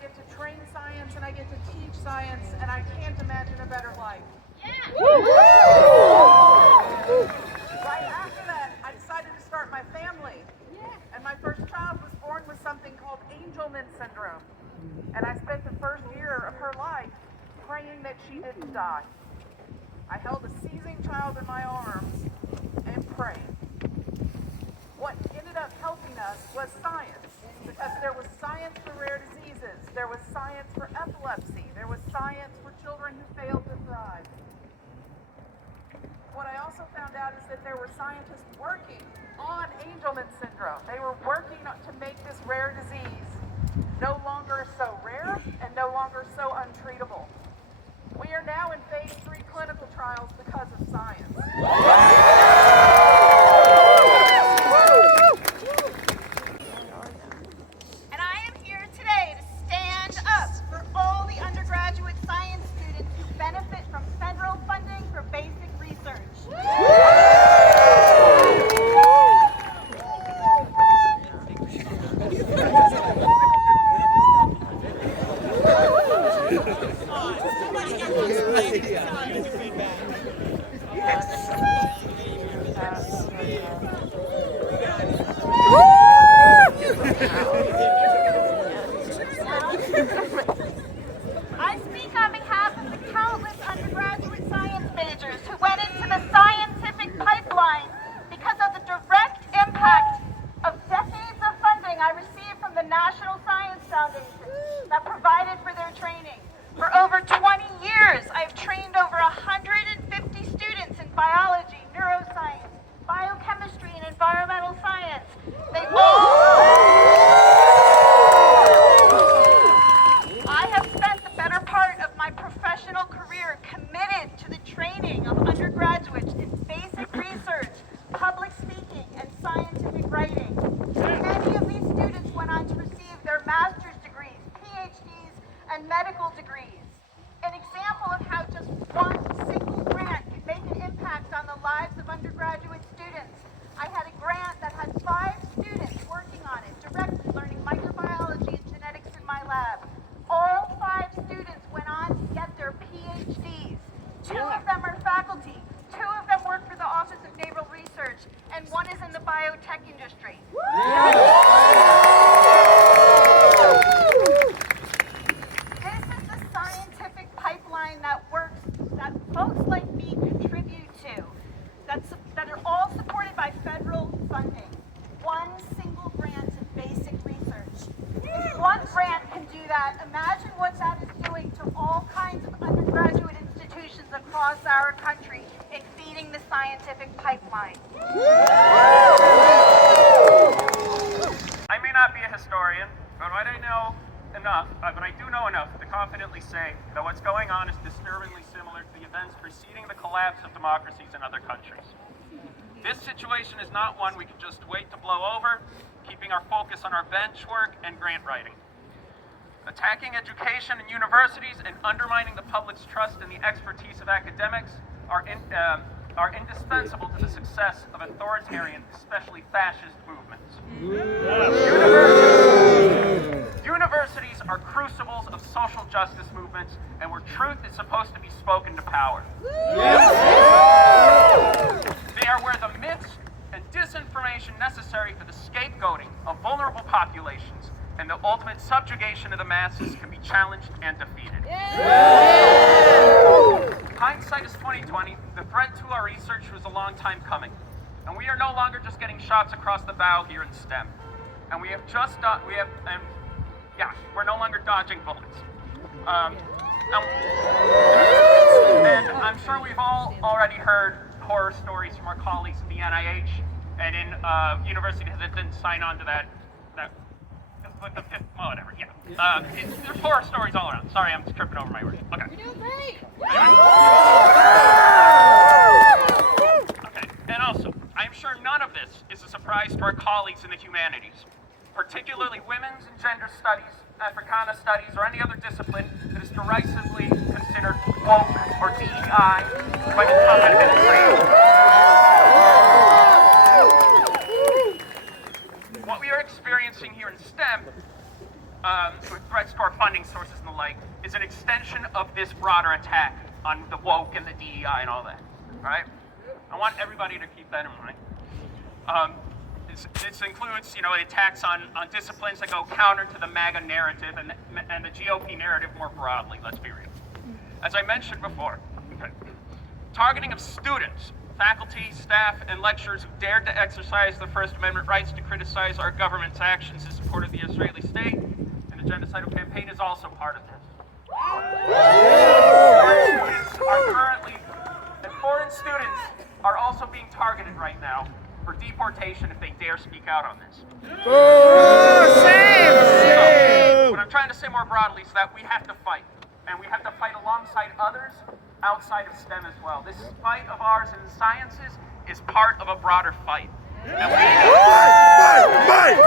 get to train science, and I get to teach science, and I can't imagine a better life. Yeah. Right after that, I decided to start my family. And my first child was born with something called Angelman syndrome. And I spent the first year of her life praying that she didn't die. I held a seizing child in my arms and prayed. What ended up helping us was science, because there was science for rare diseases, there was science for epilepsy, there was science for children who failed to thrive. What I also found out is that there were scientists working on Angelman syndrome. They were working to make this rare disease no longer so rare and no longer so untreatable. We are now in phase 3 clinical trials because of science. And I am here today to stand up for all the undergraduate science students who benefit from federal funding for basic research. I speak on behalf of the countless undergraduate science majors who went into the scientific pipeline because of the direct impact of decades of funding I received from the National Science Foundation that provided for their training. For over 20 years, I've trained over 150 students in biology, neuroscience, biochemistry, and environmental science. They I have spent the better part of my professional career committed to the training of undergraduates in basic research, public speaking, and scientific writing. Many of these students went on to receive their master's degrees, PhDs, and medical degrees. An example of how just one single grant can make an impact on the lives of undergraduate students. I had a grant that had 5 students working on it, directly learning microbiology and genetics in my lab. All 5 students went on to get their PhDs. 2 of them are faculty, 2 of them work for the Office of Naval Research, and 1 is in the biotech industry. This is the scientific pipeline that works, that folks like me contribute to, that are all supported by federal funding. One single grant in basic research. If one grant can do that, imagine what that is doing to all kinds of undergraduate institutions across our country in feeding the scientific pipeline. I may not be a historian, but I do know enough to confidently say that what's going on is disturbingly similar to the events preceding the collapse of democracies in other countries. This situation is not one we can just wait to blow over, keeping our focus on our bench work and grant writing. Attacking education and universities and undermining the public's trust in the expertise of academics are indispensable to the success of authoritarian, especially fascist movements. Universities are crucibles of social justice movements, and where truth is supposed to be spoken to power. They are where the myths and disinformation necessary for the scapegoating of vulnerable populations and the ultimate subjugation of the masses can be challenged and defeated. Hindsight is 2020. The threat to our research was a long time coming, and we are no longer just getting shots across the bow here in STEM. And we're no longer dodging bullets. And I'm sure we've all already heard horror stories from our colleagues at the NIH and in universities that didn't sign on to that whatever, yeah. There's horror stories all around. Sorry, I'm tripping over my words. Okay. You're doing great. Okay, and also, I'm sure none of this is a surprise to our colleagues in the humanities, particularly women's and gender studies, Africana studies, or any other discipline that is derisively considered woke or DEI by the Trump administration. What we are experiencing here in STEM with threats to our funding sources and the like, is an extension of this broader attack on the woke and the DEI and all that. All right? I want everybody to keep that in mind. This includes, you know, attacks on disciplines that go counter to the MAGA narrative and the GOP narrative more broadly, let's be real. As I mentioned before, targeting of students, faculty, staff, and lecturers who dared to exercise their First Amendment rights to criticize our government's actions in support of the Israeli state and the genocidal campaign is also part of this. Foreign students are also being targeted right now for deportation if they dare speak out on this. So, what I'm trying to say more broadly is that we have to fight, and we have to fight alongside others outside of STEM as well. This fight of ours in the sciences is part of a broader fight. And we fight!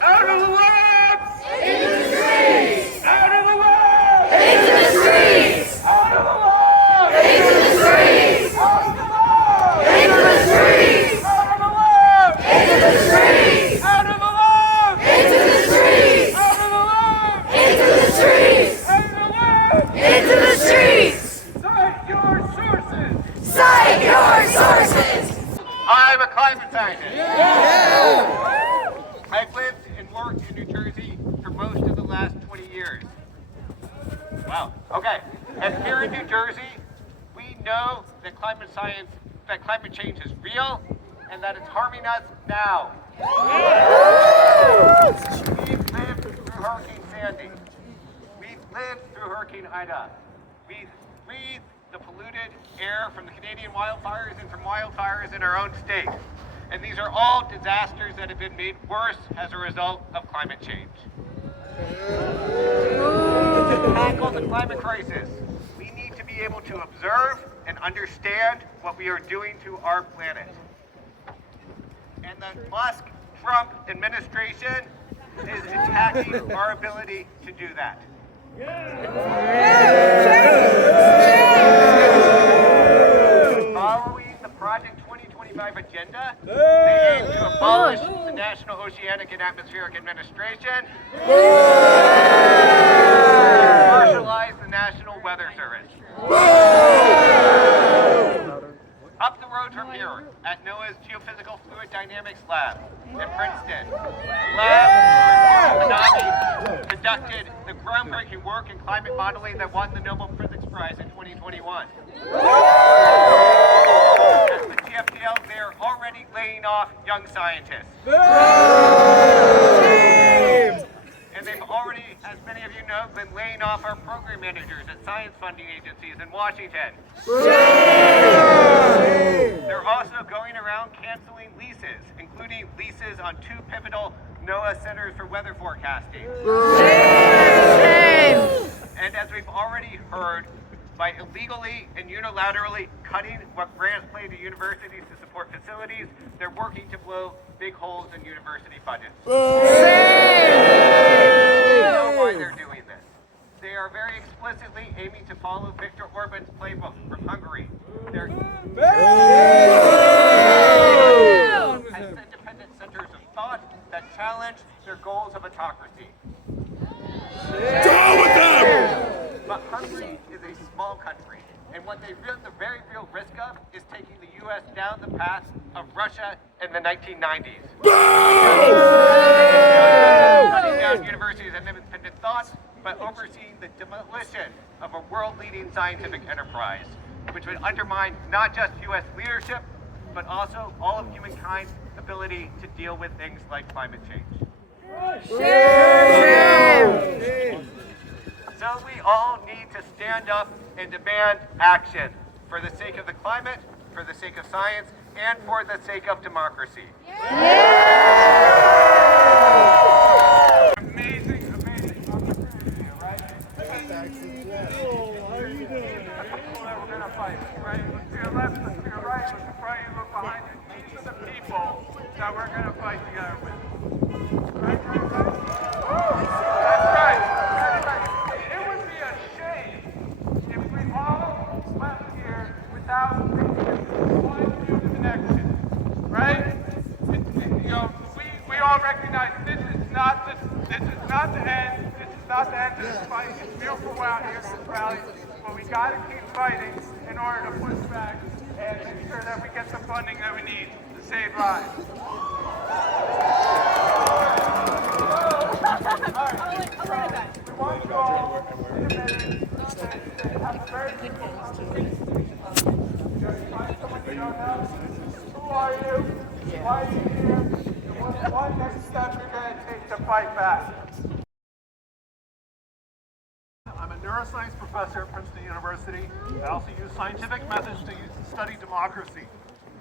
Out of the labs! Into the streets! Out of the labs! Into the streets! Out of the labs! Into the streets! Out of the labs! Into the streets! Out of the labs! Into the streets! Out of the labs! Into the streets! Out of the labs! Into the streets! Out of the labs! Into the streets! Cite your sources! Cite your sources! I'm a climate scientist. Yeah. I've lived and worked in New Jersey for most of the last 20 years. Wow. Okay. And here in New Jersey, we know that climate change is real and that it's harming us now. We've lived through Hurricane Sandy. We've lived through Hurricane Ida. We've breathed the polluted air from the Canadian wildfires and from wildfires in our own state. And these are all disasters that have been made worse as a result of climate change. To tackle the climate crisis, we need to be able to observe and understand what we are doing to our planet. And the Musk-Trump administration is attacking our ability to do that. Following the Project 2025 agenda, they aim to abolish the National Oceanic and Atmospheric Administration and commercialize the National Weather Service. Up the road from here, at NOAA's Geophysical Fluid Dynamics Lab in Princeton, lab conducted the groundbreaking work in climate modeling that won the Nobel Physics Prize in 2021. At the GFTL, they're already laying off young scientists. And they've already, as many of you know, been laying off our program managers at science funding agencies in Washington. They're also going around canceling leases, including leases on 2 pivotal NOAA Centers for Weather Forecasting. And as we've already heard, by illegally and unilaterally cutting what grants play to universities to support facilities, they're working to blow big holes in university budgets. We know why they're doing this. They are very explicitly aiming to follow Viktor Orban's playbook from Hungary. They're as independent centers of thought that challenge their goals of autocracy. But Hungary is a small country, and what they run the very real risk of is taking the U.S. down the path of Russia in the 1990s. Shutting down universities and independent thought, but overseeing the demolition of a world-leading scientific enterprise, which would undermine not just U.S. leadership, but also all of humankind's ability to deal with things like climate change. So we all need to stand up and demand action for the sake of the climate, for the sake of science, and for the sake of democracy. Amazing opportunity, right? We're gonna fight, right? Look to your left, look to your right, look to front, and look behind you. These are the people that we're gonna fight together with. Right? That's right. It would be a shame if we all left here without one new connection, right? You know, we all recognize this is not the end. This is not the end of this fight. It's beautiful out here at this rally, but we got to keep fighting in order to push back and make sure that we get the funding that we need to save lives. We want you all in a minute to have a very simple conversation. Find someone you don't know. Who are you? Why are you here? And what's one next step you're going to take to fight back? I'm a neuroscience professor at Princeton University. I also use scientific methods to study democracy.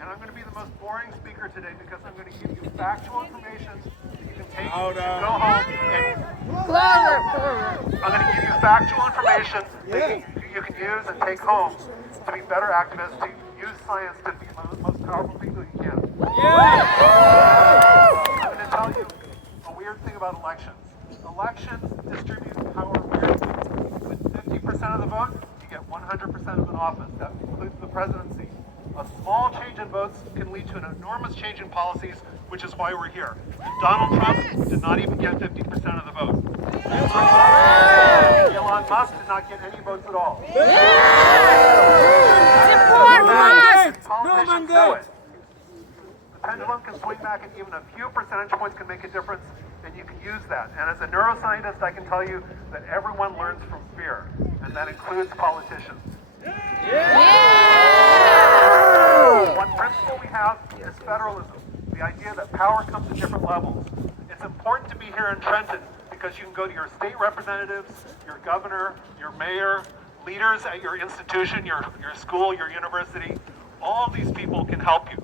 And I'm going to be the most boring speaker today because I'm going to give you factual information that you can take and go home and I'm going to give you factual information that you can use and take home to be better activists, to use science to be the most powerful people you can. I'm going to tell you a weird thing about elections. Elections distribute power weirdly. With 50% of the vote, you get 100% of an office. That includes the presidency. A small change in votes can lead to an enormous change in policies, which is why we're here. Donald Trump did not even get 50% of the vote. Elon Musk did not get any votes at all. Politicians know it. The pendulum can swing back, and even a few percentage points can make a difference, and you can use that. And as a neuroscientist, I can tell you that everyone learns from fear, and that includes politicians. One principle we have is federalism, the idea that power comes at different levels. It's important to be here in Trenton because you can go to your state representatives, your governor, your mayor, leaders at your institution, your school, your university. All of these people can help you.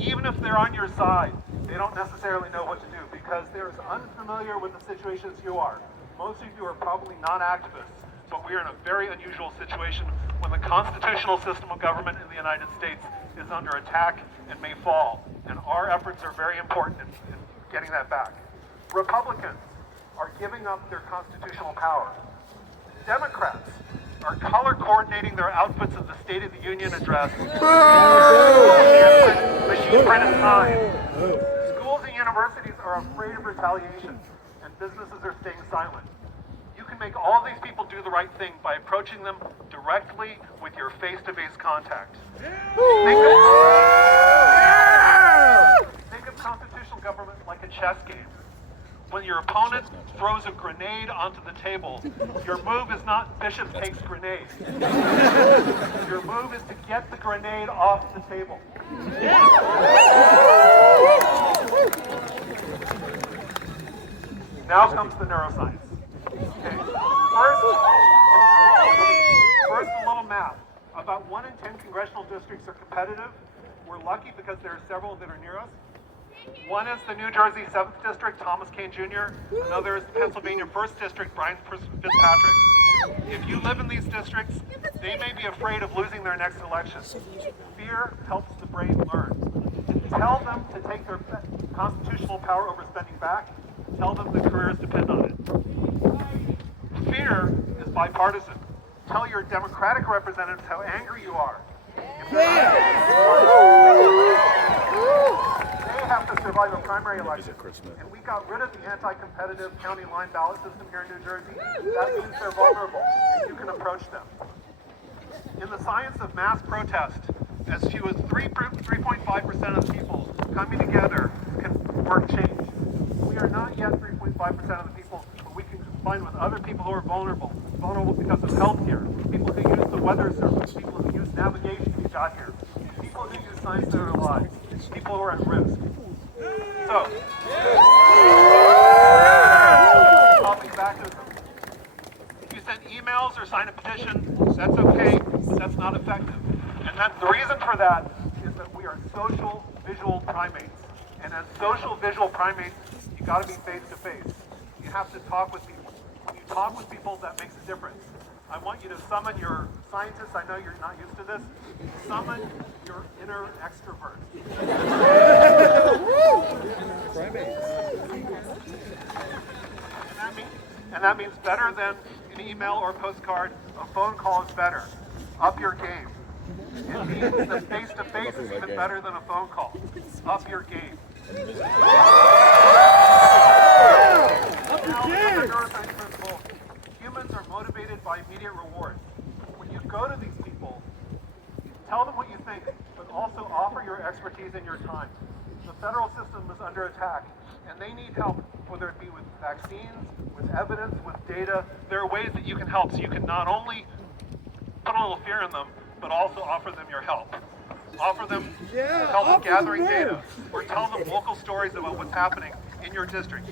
Even if they're on your side, they don't necessarily know what to do because they're as unfamiliar with the situation as you are. Most of you are probably non-activists, but we are in a very unusual situation when the constitutional system of government in the United States is under attack and may fall. And our efforts are very important in getting that back. Republicans are giving up their constitutional power. Democrats are color coordinating their outfits of the State of the Union address. Machine printed signs. Schools and universities are afraid of retaliation, and businesses are staying silent. You can make all these people do the right thing by approaching them directly with your face-to-face contact. Think of constitutional government like a chess game. When your opponent throws a grenade onto the table, your move is not bishop takes grenade. Your move is to get the grenade off the table. Now comes the neuroscience. Okay. First, a little math. About 1 in 10 congressional districts are competitive. We're lucky because there are several that are near us. One is the New Jersey 7th District, Thomas Kane Jr. Another is the Pennsylvania 1st District, Brian Fitzpatrick. If you live in these districts, they may be afraid of losing their next election. Fear helps the brave learn. Tell them to take their constitutional power over spending back. Tell them the careers depend on it. Fear is bipartisan. Tell your Democratic representatives how angry you are. They have to survive a primary election. And we got rid of the anti-competitive county line ballot system here in New Jersey. That means they're vulnerable, and you can approach them. In the science of mass protest, as few as 3.5% of the people coming together can work change. We are not yet 3.5% of the people, but we can combine with other people who are vulnerable because of healthcare, people who use the weather service, people who use navigation who got here, people who use science in their lives, people who are at risk. So, topic of activism. If you send emails or sign a petition, that's okay, but that's not effective. And the reason for that is that we are social visual primates. And as social visual primates, you got to be face to face. You have to talk with people. When you talk with people, that makes a difference. I want you to summon your scientists. I know you're not used to this. Summon your inner extrovert. And that means better than an email or postcard. A phone call is better. Up your game. It means that face-to-face is even better than a phone call. Up your game. by immediate reward. When you go to these people, tell them what you think, but also offer your expertise and your time. The federal system is under attack, and they need help, whether it be with vaccines, with evidence, with data. There are ways that you can help, so you can not only put a little fear in them, but also offer them your help. Offer them help with gathering data, or tell them local stories about what's happening in your district.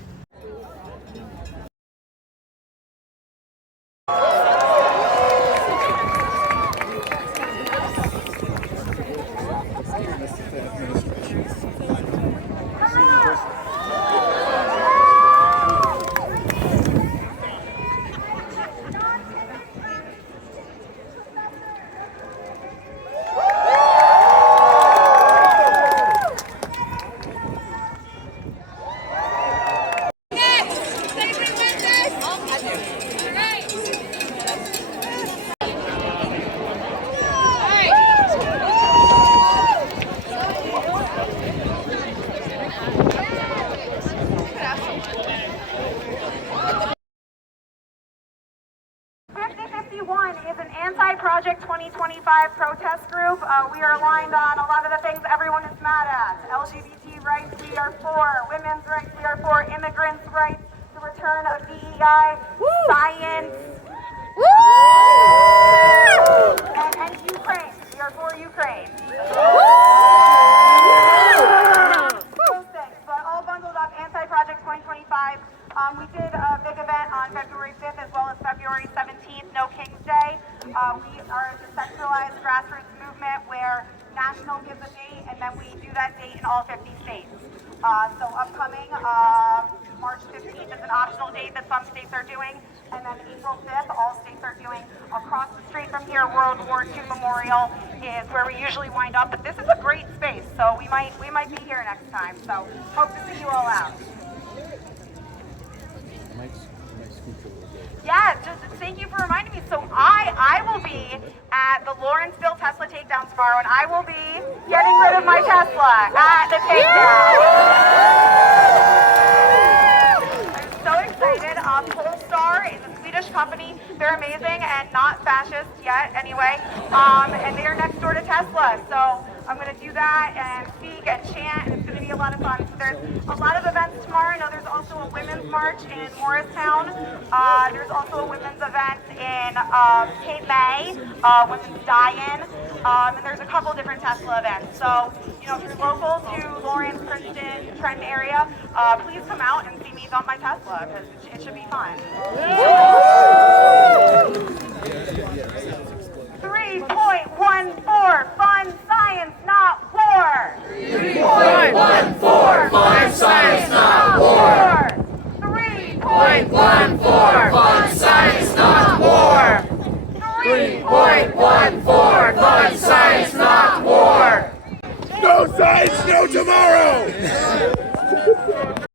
Is an anti-Project 2025 protest group. We are aligned on a lot of the things everyone is mad at. LGBT rights, we are for. Women's rights, we are for. Immigrants' rights, the return of DEI, science, and Ukraine. We are for Ukraine. Those things, but all bundled up anti-Project 2025. We did a big event on February 5th as well as February 17th, No King's Day. We are a decentralized grassroots movement where national gives a date and then we do that date in all 50 states. So upcoming, March 15th is an optional date that some states are doing, and then April 5th, all states are doing. Across the street from here, World War II Memorial is where we usually wind up, but this is a great space, so we might be here next time. So hope to see you all out. Yeah, just thank you for reminding me. So I will be at the Lawrenceville Tesla takedown tomorrow, and I will be getting rid of my Tesla at the takedown. I'm so excited. Polestar is a Swedish company. They're amazing and not fascist yet, anyway. And they are next door to Tesla. So I'm going to do that and speak and chant, and it's going to be a lot of fun. So there's a lot of events tomorrow. I know there's also a women's march in Morristown. There's also a women's event in Cape May, Women's Die-In, and there's a couple different Tesla events. So, you know, if you're local to Lawrence, Princeton, Trenton area, please come out and see me dump my Tesla, because it should be fun. 3.14, fun science, not war. 3.14, fun science, not war. 3.14, fun science, not war. 3.14, fun science, not war. No science, no tomorrow!